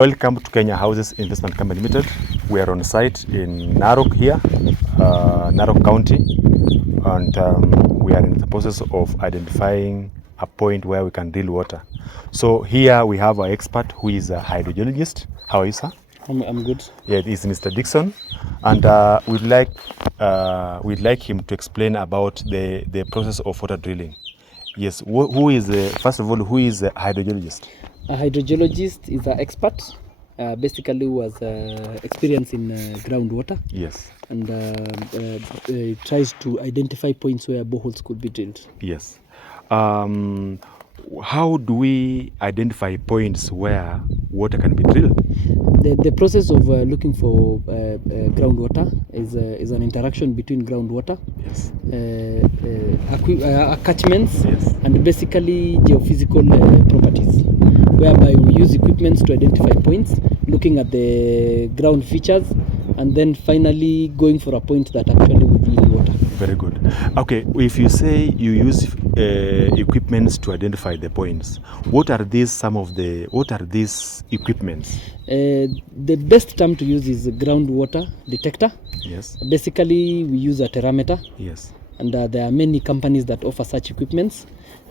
Welcome to Kenya Houses Investment Company Limited. We are on site in Narok here, Narok County, and we are in the process of identifying a point where we can drill water. So here we have our expert who is a hydrogeologist. How are you, sir? I'm good. Yeah, it is Mr. Dixon, and we'd like him to explain about the process of water drilling. Yes, who is first of all, who is a hydrogeologist? A hydrogeologist is an expert, basically who has experience in groundwater. Yes. And tries to identify points where boreholes could be drilled. Yes. How do we identify points where water can be drilled? The process of looking for groundwater is an interaction between groundwater, Yes. catchments, Yes. and basically geophysical properties, whereby we use equipments to identify points, looking at the ground features, and then finally going for a point that actually will yield water. Very good. Okay, if you say you use equipments to identify the points, what are these equipments? The best term to use is groundwater detector. Yes. Basically, we use a thermometer. Yes. And there are many companies that offer such equipments.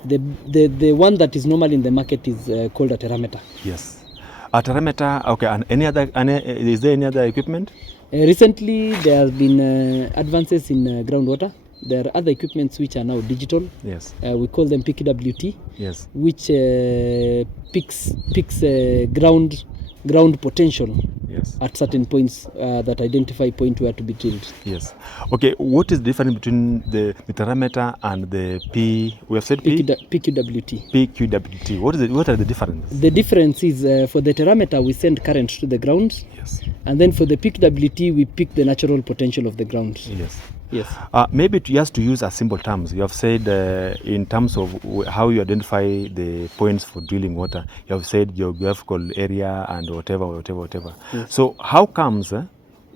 The one that is normal in the market is called a thermometer. Yes. A thermometer. Okay. And is there any other equipment? Recently, there has been advances in groundwater. There are other equipments which are now digital. Yes. We call them PQWT. Yes. Which picks ground potential. Yes. At certain points that identify point where to be drilled. Yes. Okay. What is the difference between the thermometer and the We have said PQWT. PQWT. What are the differences? The difference is for the thermometer we send current to the ground. Yes. And then for the PQWT we pick the natural potential of the ground. Yes. Yes. Maybe just to use a simple terms, you have said in terms of how you identify the points for drilling water, you have said geographical area and whatever. Yes. So how comes,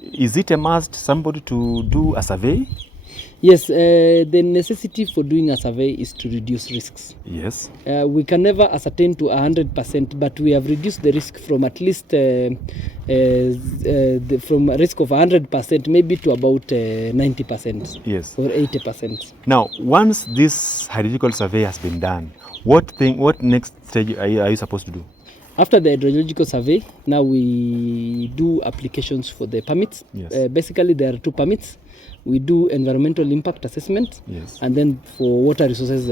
is it a must somebody to do a survey? Yes, the necessity for doing a survey is to reduce risks. Yes. We can never ascertain to 100%, but we have reduced the risk from at least from a risk of 100% maybe to about 90%. Yes. Or 80%. Now, once this hydrological survey has been done, what next stage are you supposed to do? After the hydrological survey, now we do applications for the permits. Yes. Basically, there are two permits. We do environmental impact assessment. Yes. And then for water resources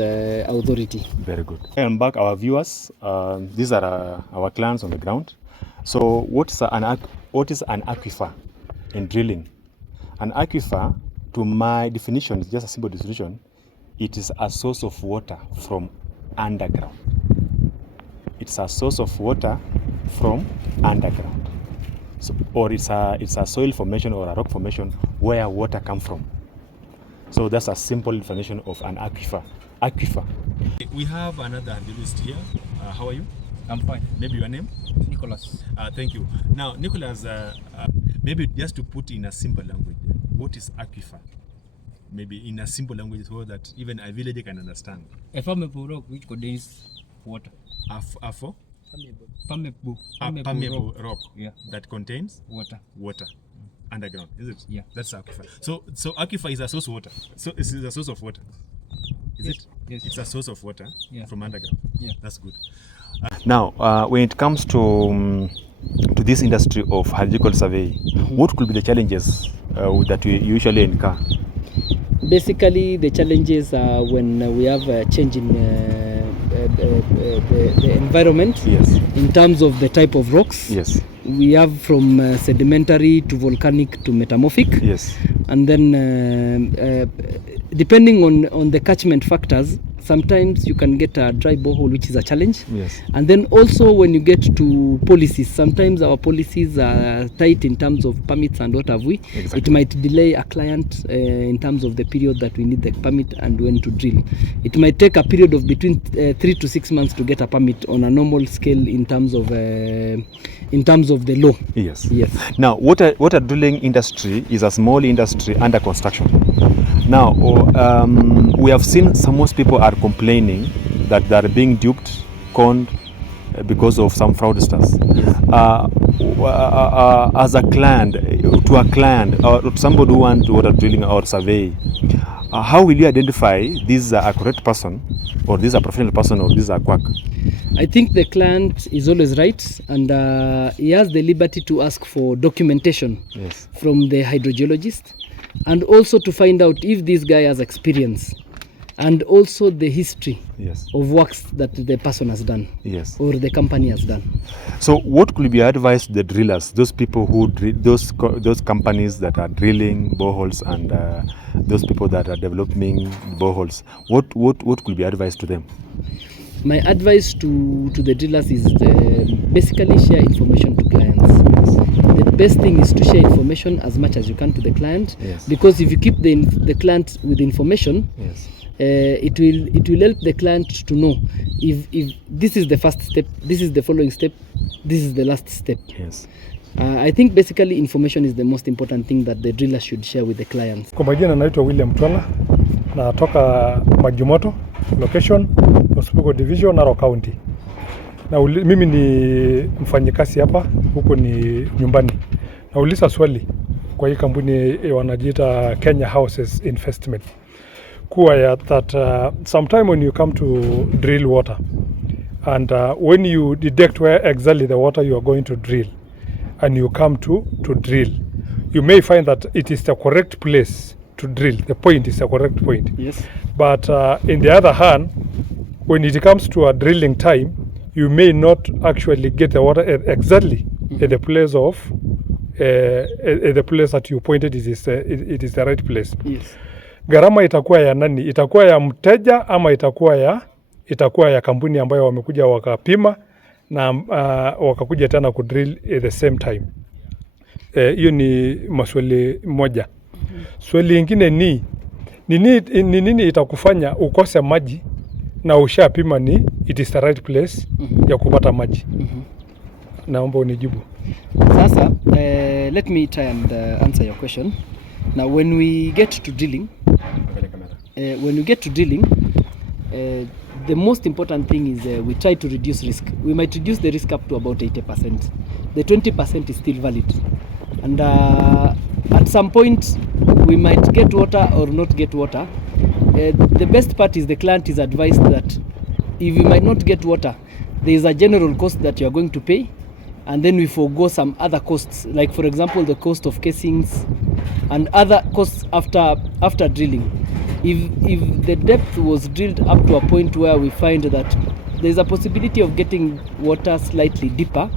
authority. Very good. And back our viewers, these are our clients on the ground. So what is an aquifer in drilling? An aquifer, to my definition, is just a simple definition. It is a source of water from underground. It's a source of water from underground. So, or it's a soil formation or a rock formation where water comes from. So that's a simple definition of an aquifer. We have another hydrologist here. How are you? I'm fine. Maybe your name? Nicholas. Thank you. Now, Nicholas, maybe just to put in a simple language, what is aquifer? Maybe in a simple language so that even a villager can understand. A permeable rock which contains water. Permeable rock. Yeah. That contains water. Underground, is it? Yeah. That's aquifer. So aquifer is a source of water. So it's a source of water. Is Yes. it? Yes. It's a source of water. Yeah. From underground. Yeah. That's good. Now, when it comes to this industry of hydrological survey, what could be the challenges that we usually incur? Basically, the challenges are when we have a change in the environment. Yes. In terms of the type of rocks. Yes. We have from sedimentary to volcanic to metamorphic. Yes. And then depending on the catchment factors, sometimes you can get a dry borehole, which is a challenge. Yes. And then also when you get to policies, sometimes our policies are tight in terms of permits and what have we. Exactly. It might delay a client in terms of the period that we need the permit and when to drill. It might take a period of between 3 to 6 months to get a permit on a normal scale in terms of the law. Yes. Yes. Now, water drilling industry is a small industry under construction. Now, we have seen most people are complaining that they are being duped, conned, because of some fraudsters. Yes. As a client, to a client or to somebody who wants water drilling or survey, how will you identify this is a correct person, or this is a professional person, or this is a quack? I think the client is always right, and he has the liberty to ask for documentation Yes. from the hydrogeologist, and also to find out if this guy has experience, and also the history Yes. of works that the person has done Yes. or the company has done. So, what could be advice to the drillers, those people who those companies that are drilling boreholes, and those people that are developing boreholes? What could be advice to them? My advice to the drillers is basically share information to clients. The best thing is to share information as much as you can to the client, Yes. because if you keep the client with information, Yes. it will help the client to know if this is the first step, this is the following step, this is the last step. Yes. I think basically information is the most important thing that the driller should share with the clients. Kwa majina naitwa William Twala, natoka Majimoto location, Osupuko Division, Narok County. Na mimi ni mfanyikazi hapa, huko ni nyumbani. Nauliza swali kwa hii kampuni wanajiita Kenya Houses Investment. Kuwa ya that sometime when you come to drill water, and when you detect where exactly the water you are going to drill, and you come to drill, you may find that it is the correct place to drill. The point is the correct point. Yes. But in the other hand, when it comes to a drilling time, you may not actually get the water exactly at the place of at the place that you pointed it is the right place. Yes. Gharama itakuwa ya nani? Itakuwa ya mteja ama itakuwa ya kampuni ambayo wamekuja wakapima na wakakuja tena kudrill at the same time. Hiyo ni maswali moja. Swali lingine ni nini itakufanya ukose maji na ushapima ni it is the right place ya kupata maji? Naomba unijibu. Sasa, let me try and answer your question. Now, when we get to drilling, the most important thing is we try to reduce risk. We might reduce the risk up to about 80%. The 20% is still valid. And at some point, we might get water or not get water. The best part is the client is advised that if you might not get water, there is a general cost that you are going to pay, and then we forego some other costs, like for example the cost of casings and other costs after drilling. If the depth was drilled up to a point where we find that there is a possibility of getting water slightly deeper,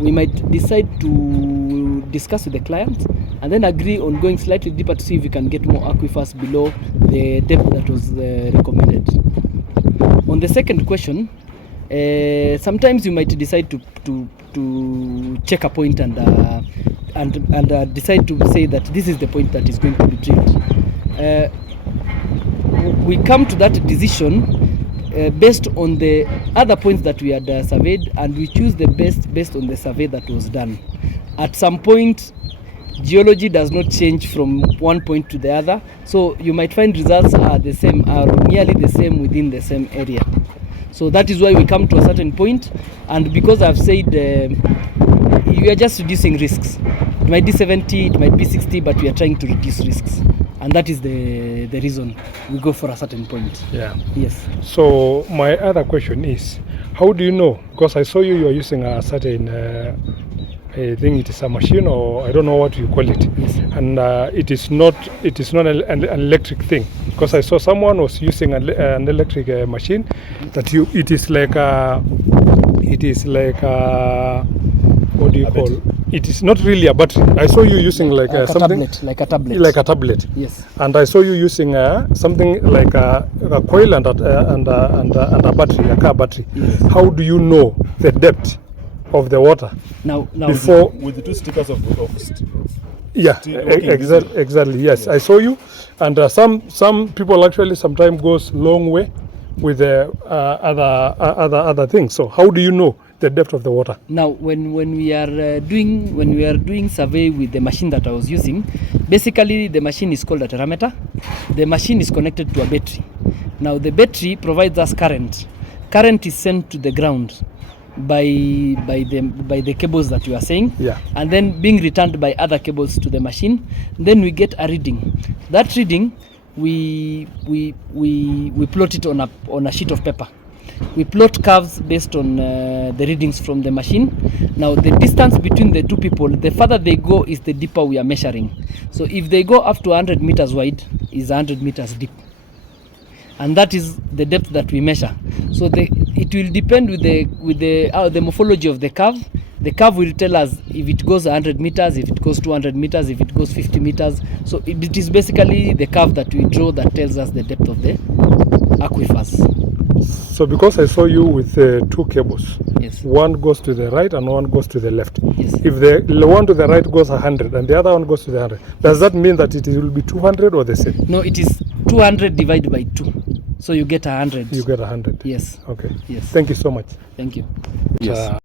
we might decide to discuss with the client and then agree on going slightly deeper to see if we can get more aquifers below the depth that was recommended. On the second question, sometimes you might decide to check a point and decide to say that this is the point that is going to be drilled. We come to that decision based on the other points that we had surveyed, and we choose the best based on the survey that was done. At some point, geology does not change from one point to the other, so you might find results are the same, are nearly the same within the same area. So that is why we come to a certain point, and because I've said you are just reducing risks. It might be 70, it might be 60, but we are trying to reduce risks, and that is the reason we go for a certain point. Yeah. Yes. So my other question is, how do you know? Because I saw you are using a certain, I think it is a machine, or I don't know what you call it, Yes. and it is not an electric thing. Because I saw someone was using an electric machine that it is like what do you call? It is not really a battery. I saw you using like something like a tablet. like a tablet. Yes. And I saw you using something like a coil and a battery, a car battery. Yes. How do you know the depth of the water Now before? With the two stickers of Yeah, exactly. Yes, I saw you, and some people actually sometimes goes long way with the other things. So how do you know the depth of the water? Now, when we are doing survey with the machine that I was using, basically the machine is called a thermometer. The machine is connected to a battery. Now the battery provides us current. Current is sent to the ground. by the cables that you are saying, Yeah. and then being returned by other cables to the machine. Then we get a reading. That reading we plot it on a sheet of paper. We plot curves based on the readings from the machine. Now the distance between the two people, the further they go is the deeper we are measuring. So if they go up to 100 meters wide, is 100 meters deep, and that is the depth that we measure. So it will depend with the morphology of the curve. The curve will tell us if it goes 100 meters, if it goes 200 meters, if it goes 50 meters. So it is basically the curve that we draw that tells us the depth of the aquifers. So because I saw you with two cables, Yes. one goes to the right and one goes to the left. Yes. If the one to the right goes 100 and the other one goes to the 100, does that mean that it will be 200 or the same? No, it is 200 divided by 2. So you get 100. You get 100. Yes. Okay. Yes. Thank you so much. Thank you. Yes.